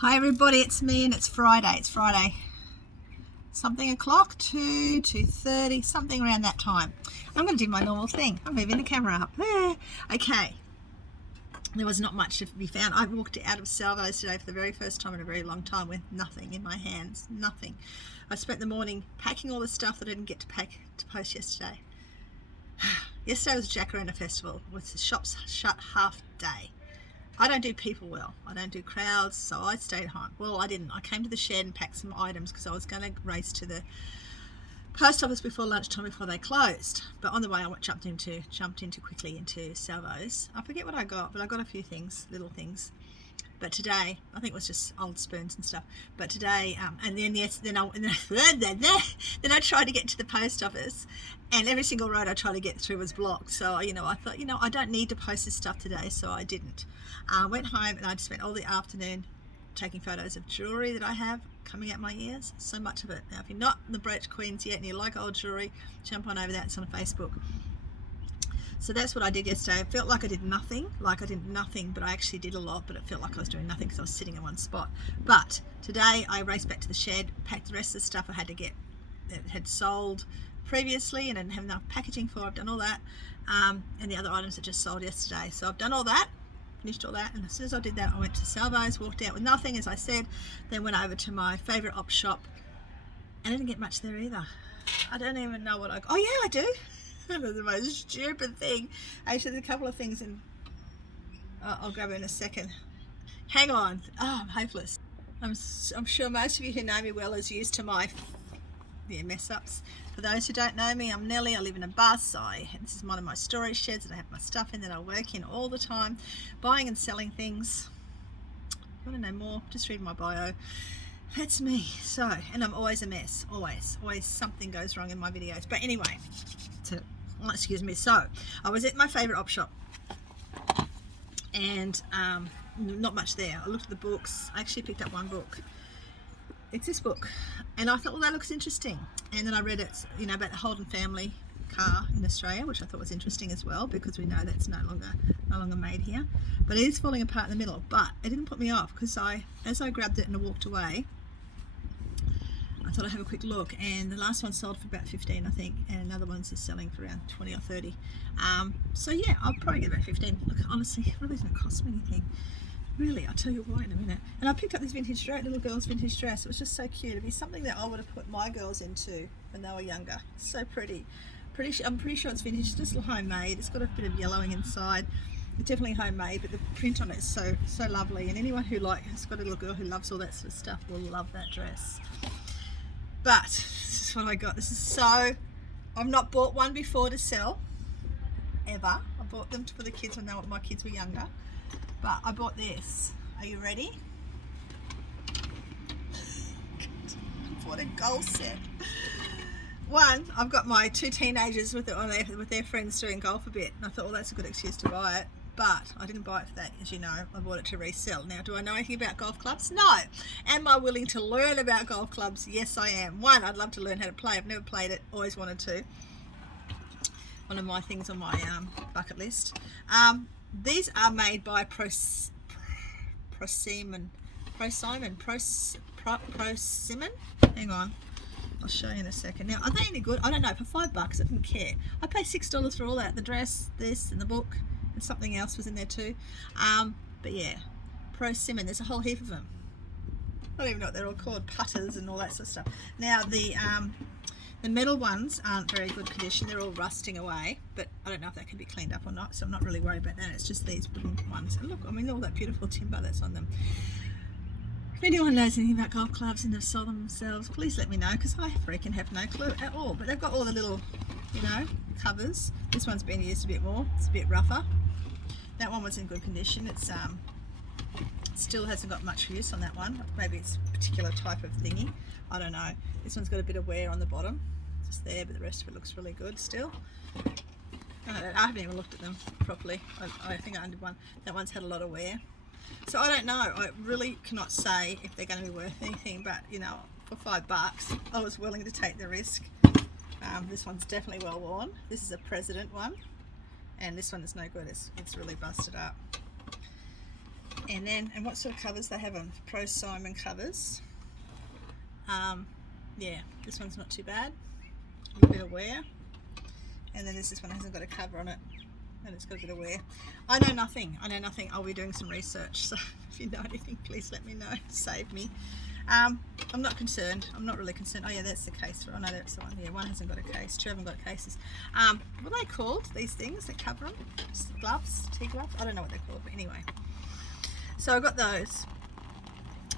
Hi everybody, it's me and it's Friday. It's Friday. Something o'clock, 2:30, something around that time. I'm going to do my normal thing. I'm moving the camera up. Okay. There was not much to be found. I walked out of Salvo's today for the very first time in a very long time with nothing in my hands. Nothing. I spent the morning packing all the stuff that I didn't get to post yesterday. Yesterday was Jacaranda Festival with the shops shut half day. I don't do people well. I don't do crowds, so I stayed home. Well, I didn't. I came to the shed and packed some items because I was going to race to the post office before lunchtime before they closed. But on the way, I jumped into quickly into Salvo's. I forget what I got, but I got a few things, little things. But today, I think it was just old spoons and stuff. But today, and then I tried to get to the post office, and every single road I tried to get through was blocked. So I thought, I don't need to post this stuff today, so I didn't. Went home and I just spent all the afternoon taking photos of jewellery that I have coming out my ears. So much of it. Now, if you're not in the Brooch Queens yet and you like old jewellery, jump on over that. It's on Facebook. So that's what I did yesterday. It felt like I did nothing, but I actually did a lot, but it felt like I was doing nothing because I was sitting in one spot. But today I raced back to the shed, packed the rest of the stuff I had to get that had sold previously and I didn't have enough packaging for. I've done all that, and the other items that just sold yesterday. So I've done all that, finished all that, and as soon as I did that, I went to Salvo's, walked out with nothing, as I said, then went over to my favourite op shop, and I didn't get much there either. I don't even know what I got. Oh yeah, I do. That was the most stupid thing. Actually, there's a couple of things in. I'll grab it in a second. Hang on. Oh, I'm hopeless. I'm sure most of you who know me well is used to my mess ups. For those who don't know me, I'm Nellie. I live in a bus. This is one of my storage sheds that I have my stuff in that I work in all the time, buying and selling things. If you want to know more, just read my bio. That's me. So, and I'm always a mess. Always something goes wrong in my videos. But anyway, excuse me. So, I was at my favourite op shop, and not much there. I looked at the books. I actually picked up one book. It's this book, and I thought, well, that looks interesting. And then I read it, about the Holden family car in Australia, which I thought was interesting as well, because we know that's no longer made here. But it is falling apart in the middle. But it didn't put me off, because as I grabbed it and I walked away, I thought I'd have a quick look, and the last one sold for about 15, I think, and another one's just selling for around 20 or 30. So yeah, I'll probably get about 15. Look, honestly, it really doesn't cost me anything. Really, I'll tell you why in a minute. And I picked up this vintage dress, little girl's vintage dress. It was just so cute. It'd be something that I would have put my girls into when they were younger. It's so pretty. I'm pretty sure it's vintage. It's just homemade. It's got a bit of yellowing inside. It's definitely homemade, but the print on it is so lovely. And anyone who has got a little girl who loves all that sort of stuff will love that dress. But this is what I got. I've not bought one before to sell, ever. I bought them for the kids when my kids were younger. But I bought this. Are you ready? I bought a golf set. One, I've got my two teenagers with their friends doing golf a bit, and I thought, well, that's a good excuse to buy it. But I didn't buy it for that, as you know. I bought it to resell. Now, do I know anything about golf clubs? No. Am I willing to learn about golf clubs? Yes, I am. One, I'd love to learn how to play. I've never played it. Always wanted to. One of my things on my bucket list. These are made by Prosimon. Hang on, I'll show you in a second. Now, are they any good? I don't know. For $5, I didn't care. I paid $6 for all that. The dress, this, and the book, and something else was in there too. But yeah, Prosimon. There's a whole heap of them. I don't even know what they're all called. Putters and all that sort of stuff. Now the metal ones aren't very good condition. They're all rusting away, but I don't know if that can be cleaned up or not, so I'm not really worried about that. It's just these wooden ones. And look, all that beautiful timber that's on them. If anyone knows anything about golf clubs and they've sold them themselves, please let me know, because I freaking have no clue at all. But they've got all the little, covers. This one's been used a bit more. It's a bit rougher. That one was in good condition. It's still hasn't got much use on that one. Maybe it's a particular type of thingy. I don't know. This one's got a bit of wear on the bottom, just there, but the rest of it looks really good still. I haven't even looked at them properly. I think I undid one. That one's had a lot of wear. So I don't know. I really cannot say if they're going to be worth anything, but for $5, I was willing to take the risk. This one's definitely well worn. This is a President one, and this one is no good. It's really busted up. And what sort of covers they have on Pro Simon covers. Yeah, this one's not too bad. A bit of wear. And then this one hasn't got a cover on it, and it's got a bit of wear. I know nothing. I'll be doing some research, so if you know anything, please let me know. Save me. I'm not concerned. I'm not really concerned. Oh yeah, that's the case. Oh no, that's the one. Yeah, one hasn't got a case. Two haven't got cases. What are they called? These things that cover them? Just gloves? Tea gloves? I don't know what they're called, but anyway. So I got those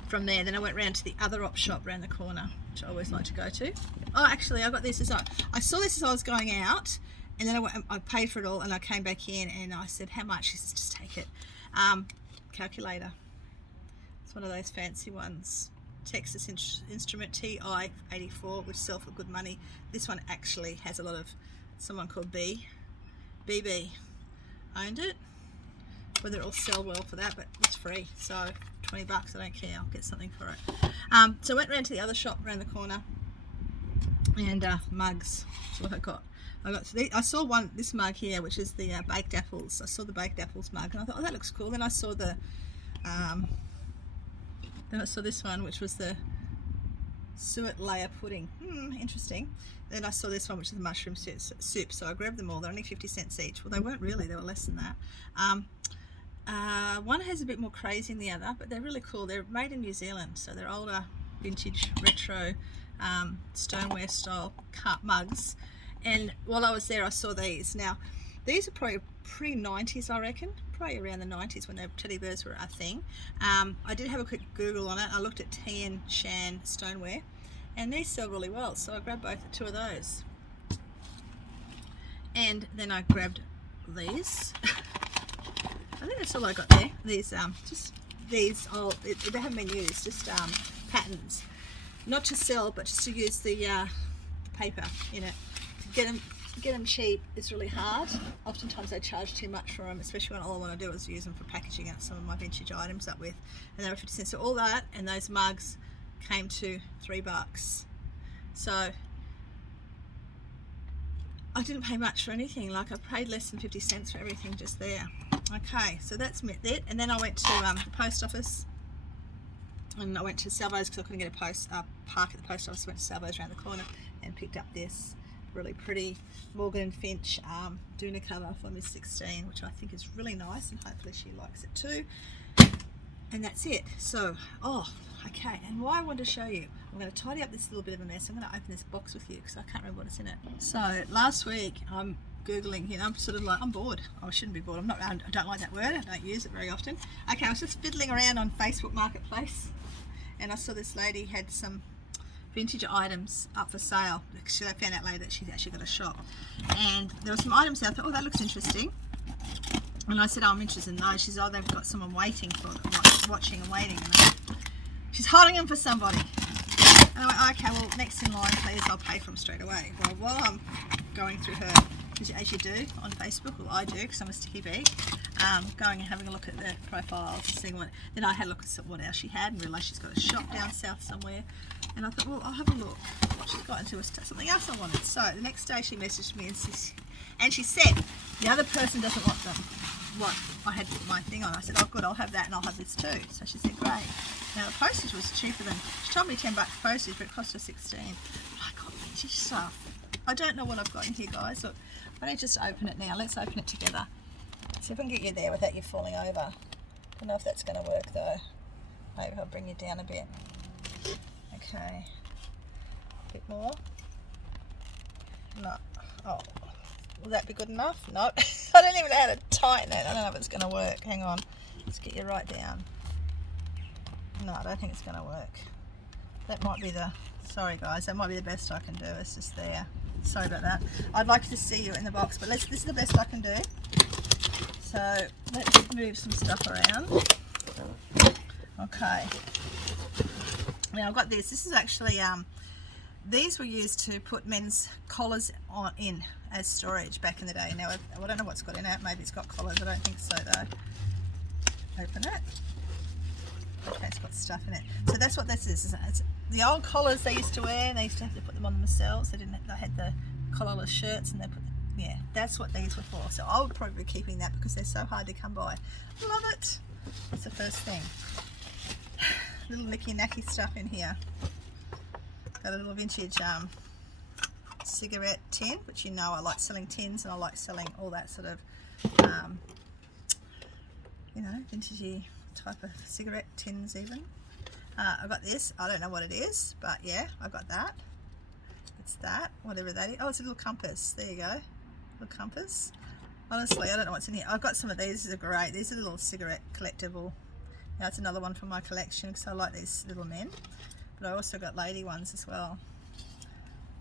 from there. Then I went round to the other op shop around the corner, which I always like to go to. Oh, actually, I got this as I saw this as I was going out, and then I paid for it all, and I came back in, and I said, "How much?" She said, "Just take it." Calculator. It's one of those fancy ones. Texas Instrument TI-84, which sell for good money. This one actually has a lot of, someone called BB owned it. Whether it'll sell well for that, but it's free, so $20, I don't care, I'll get something for it. So I went round to the other shop around the corner, and mugs. That's what I got. I saw this mug here, which is the baked apples. I saw the baked apples mug, and I thought, oh, that looks cool. Then I saw this one, which was the suet layer pudding. Interesting. Then I saw this one, which is the mushroom soup. So I grabbed them all. They're only 50 cents each. Well, they weren't really. They were less than that. One has a bit more crazy than the other, but they're really cool. They're made in New Zealand, so they're older, vintage, retro, stoneware style cup mugs. And while I was there, I saw these. Now, these are probably pre-90s, I reckon. Probably around the 90s when teddy bears were a thing. I did have a quick Google on it. I looked at Tian Shan stoneware, and these sell really well, so I grabbed two of those. And then I grabbed these. I think that's all I got there. These, they haven't been used, just patterns. Not to sell, but just to use the paper in it. To get them cheap is really hard. Oftentimes they charge too much for them, especially when all I want to do is use them for packaging some of my vintage items up with. And they were 50 cents. So all that and those mugs came to $3. So I didn't pay much for anything. Like I paid less than 50 cents for everything just there. Okay, so that's it. And then I went to the post office, and I went to Salvo's because I couldn't get a park at the post office. I went to Salvo's around the corner and picked up this really pretty Morgan & Finch Doona cover for Miss 16, which I think is really nice, and hopefully she likes it too. And that's it. So, okay, and why I wanted to show you, I'm going to tidy up this little bit of a mess. I'm going to open this box with you because I can't remember what's in it. So last week I'm Googling, I'm sort of like, I'm bored. I shouldn't be bored. I don't like that word. I don't use it very often. Okay, I was just fiddling around on Facebook Marketplace, and I saw this lady had some vintage items up for sale. I found out later that she's actually got a shop, and there were some items there. I thought, oh, that looks interesting. And I said, oh, I'm interested in those. She said, oh, they've got someone waiting for them, watching and waiting. And she's holding them for somebody. And I went, okay, well, next in line, please, I'll pay for them straight away. Well, while I'm going through her, as you do on Facebook, well, I do because I'm a sticky bee, going and having a look at the profiles and seeing what. Then I had a look at what else she had and realised she's got a shop down south somewhere. And I thought, well, I'll have a look. She's got into something else I wanted. So the next day she messaged me and she said, the other person doesn't want them. What I had my thing on. I said, oh good, I'll have that and I'll have this too. So she said, great. Now the postage was cheaper than, she told me $10 postage, but it cost her 16. But I got vintage stuff. I don't know what I've got in here, guys. Look, why don't you just open it now? Let's open it together. See if I can get you there without you falling over. Don't know if that's going to work though. Maybe I'll bring you down a bit. Okay. A bit more. No. Oh. Will that be good enough? No. I don't even know how to tighten it. I don't know if it's going to work. Hang on. Let's get you right down. No, I don't think it's going to work. That might be the... Sorry guys, that might be the best I can do. It's just there. Sorry about that. I'd like to see you in the box, but this is the best I can do. So let's move some stuff around. Okay. Now I've got this. This is actually... these were used to put men's collars in as storage back in the day. Now, I don't know what's got in it. Maybe it's got collars. I don't think so, though. Open it. Okay, it's got stuff in it. So that's what this is. It's the old collars they used to wear. They used to have to put them on themselves. They had the collarless shirts, and yeah, that's what these were for. So I would probably be keeping that because they're so hard to come by. Love it. That's the first thing. Little nicky nacky stuff in here. Got a little vintage cigarette tin, which you know I like selling tins, and I like selling all that sort of you know, vintagey type of cigarette tins even. I got this, I don't know what it is, but yeah, I got that. It's that, whatever that is. Oh, it's a little compass. There you go, little compass. Honestly, I don't know what's in here. I've got some of these. These are great. These are little cigarette collectible. That's another one from my collection because I like these little men. But I also got lady ones as well.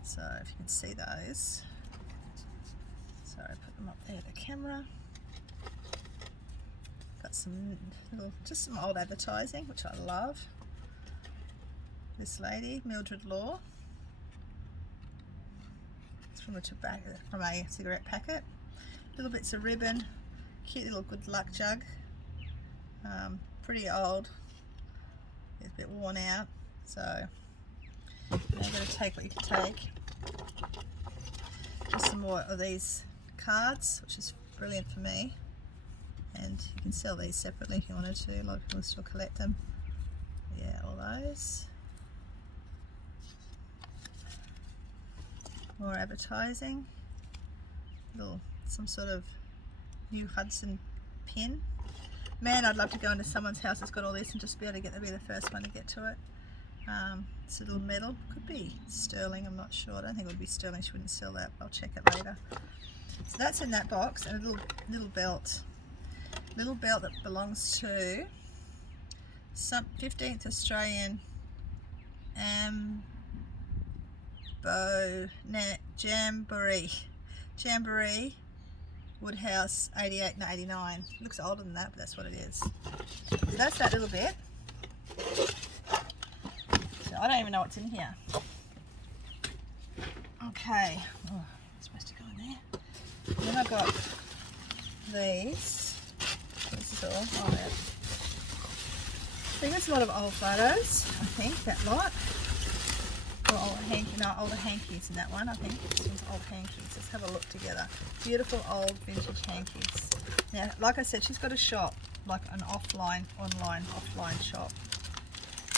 So if you can see those. So I put them up there, the camera. Got some little, just some old advertising, which I love. This lady, Mildred Law. It's from a tobacco, from a cigarette packet. Little bits of ribbon, cute little good luck jug. Pretty old. It's a bit worn out. So you've got to take what you can take. Just some more of these cards, which is brilliant for me. And you can sell these separately if you wanted to. A lot of people still collect them. Yeah, all those. More advertising. Little, some sort of New Hudson pin. Man, I'd love to go into someone's house that's got all this and just be able to be the first one to get to it. It's a little medal. Could be sterling, I'm not sure. I don't think it would be sterling. She wouldn't sell that. I'll check it later. So that's in that box, and a little belt. Little belt that belongs to some 15th Australian Jamboree Woodhouse 88 and 89. It looks older than that, but that's what it is. So that's that little bit. So I don't even know what's in here. Okay. Oh, it's supposed to go in there. Then I've got these. This is all. Oh, yeah. I think there's a lot of old photos. I think that lot. Older hankies in that one. I think this one's old hankies. Let's have a look together. Beautiful old vintage hankies. Now, like I said, she's got a shop, like an online shop.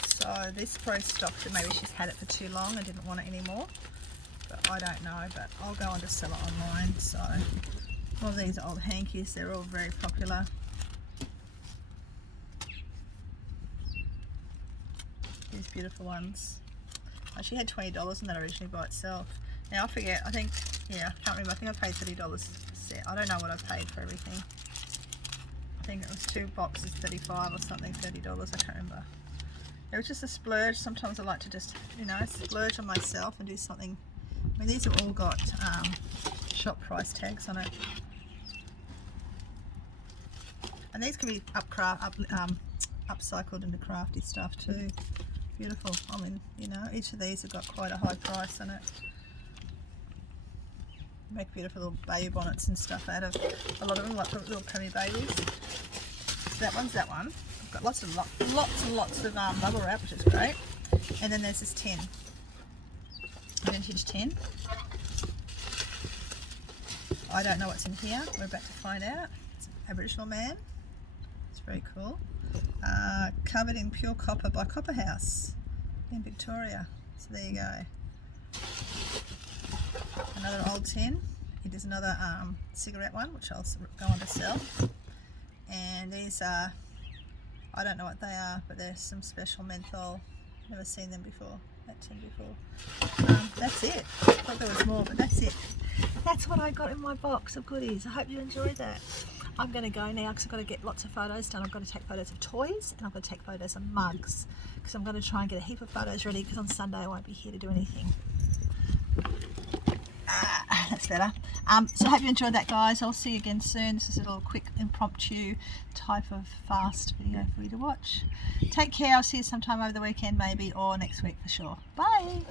So this probably stocked it. Maybe she's had it for too long and didn't want it anymore. But I don't know. But I'll go on to sell it online. So all of these old hankies, they're all very popular. These beautiful ones. She had $20 in that originally by itself. Now I forget, I think, yeah, I can't remember, I think I paid $30 a set. I don't know what I paid for everything. I think it was 2 boxes, $35 or something, $30, I can't remember. It was just a splurge. Sometimes I like to just, you know, splurge on myself and do something. I mean, these have all got shop price tags on it. And these can be upcycled into crafty stuff too. Beautiful. I mean, you know, each of these have got quite a high price on it. Make beautiful little baby bonnets and stuff out of a lot of them, like little preemie babies. So that one's that one. I've got lots and lots of bubble wrap, which is great. And then there's this tin, a vintage tin. I don't know what's in here. We're about to find out. It's an Aboriginal man. It's very cool. Covered in pure copper by Copper House in Victoria. So there you go. Another old tin. It is another cigarette one, which I'll go on to sell. And these are, I don't know what they are, but they're some special menthol. Never seen them before. That tin before. That's it. I thought there was more, but that's it. That's what I got in my box of goodies. I hope you enjoyed that. I'm going to go now because I've got to get lots of photos done. I've got to take photos of toys and I've got to take photos of mugs because I'm going to try and get a heap of photos ready because on Sunday I won't be here to do anything. That's better. So I hope you enjoyed that, guys. I'll see you again soon. This is a little quick impromptu type of fast video for you to watch. Take care. I'll see you sometime over the weekend maybe, or next week for sure. Bye.